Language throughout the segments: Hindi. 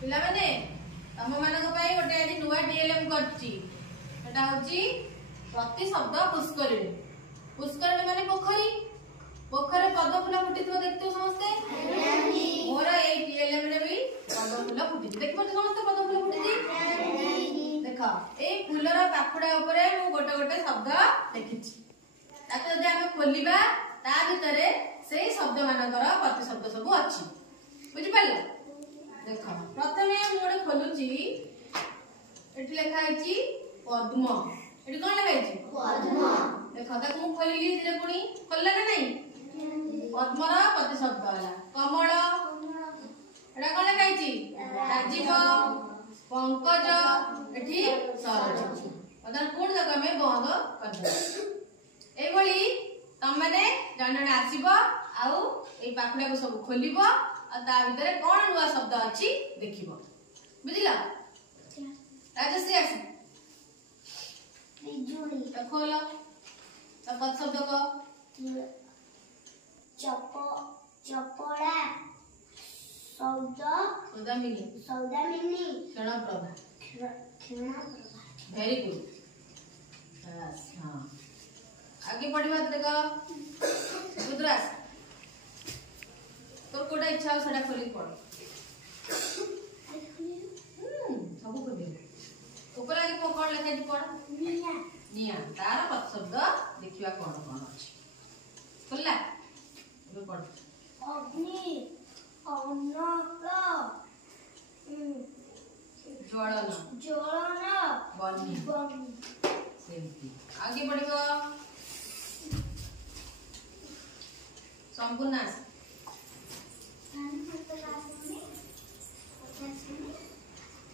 पिला माने तम मानक पई गोटे आदि नुवा डीएलएम करछि एटा होछि प्रति शब्द पुष्करिणी। पुष्करिणी माने पोखरी। पोखरे पद्म फूल फुटिथिबो देखते समस्ते मोर ए डीएलएम रे भी पद्म फूल फुटिछि देखबो समस्ते पद्म फूल फुटिछि देख ए फूलर पाखुडा ऊपर मु गोटे गोटे शब्द लिखिछि ताको जदि हम खोलिबा ता भितरे सेही शब्द मानकर प्रति शब्द सब अछि बुझि पाला। देख प्रथमे मु गोटे खोलुछि एठी लिखा आइछि पद्म एठी कोन लिखा आइछि पद्म देख ताको मु खोलिली जे पुणी खोलला ना नहीं पद्मर प्रति शब्द होला कमल एटा कोन लिखा आइछि राजीव पंकज एठी सरोज अदर कोन जगह में बंद कर दे ए भली तम माने जणने आसीबो आउ ए पाखुडा को सब खोलिबो आ ता भीतर कोन नुवा शब्द अछि देखिबो बुझिला। राजश्री आसी बिजुली त खोल त पद शब्द को चपड़ा सौदामिनी क्षणप्रभा वेरी गुड यस हां आगे पढ़िबा देखो रुद्रास तो कोडा इच्छा हो सेटा खोली पढ़ सब खोली ऊपर आगे कोन लिखा दी पढ़ निया तार पद शब्द देखिबा कोन कोन अछि खोलला ये पढ़ अग्नि अनक ज्वलन बन्नी सेमती आगे बढ़िबो संपूर्ण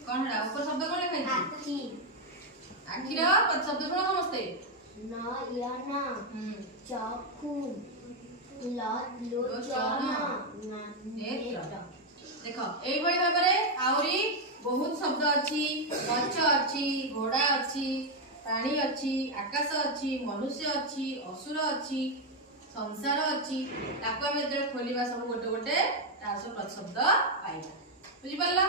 कौन रा ऊपर शब्द कौन लिखा है आखि आखिर पद शब्द सुनो समझते नयन चक्षु लोचन नेत्र देखो एई भई भाबरे आउरी बहुत शब्द अछि गच्छ अछि घोड़ा अछि प्राणी अछि आकाश अछि मनुष्य अछि असुर अछि संसार अछि ताको हम जरे खोलिबा सब गोटे गोटे तार सब शब्द पाइबा बुझि परला।